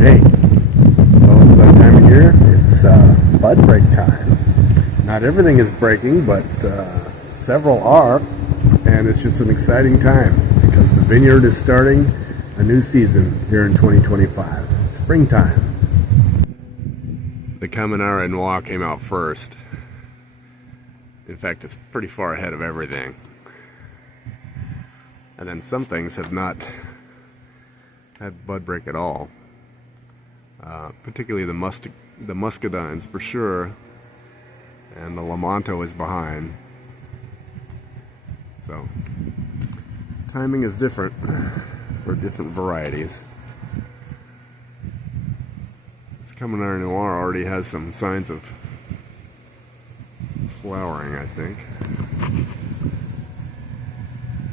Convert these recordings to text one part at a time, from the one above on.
Hey, well, it's that time of year. It's bud break time. Not everything is breaking, but several are, and it's just an exciting time because the vineyard is starting a new season here in 2025. Springtime. The Camminare Noir came out first. In fact, it's pretty far ahead of everything. And then some things have not had bud break at all. Particularly the muscadines for sure, and the Lamanto is behind. So timing is different for different varieties. This Camminare Noir already has some signs of flowering, I think.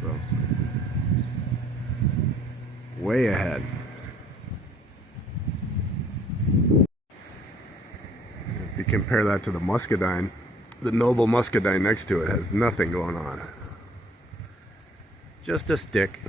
So way ahead. If you compare that to the muscadine, the noble muscadine next to it has nothing going on. Just a stick.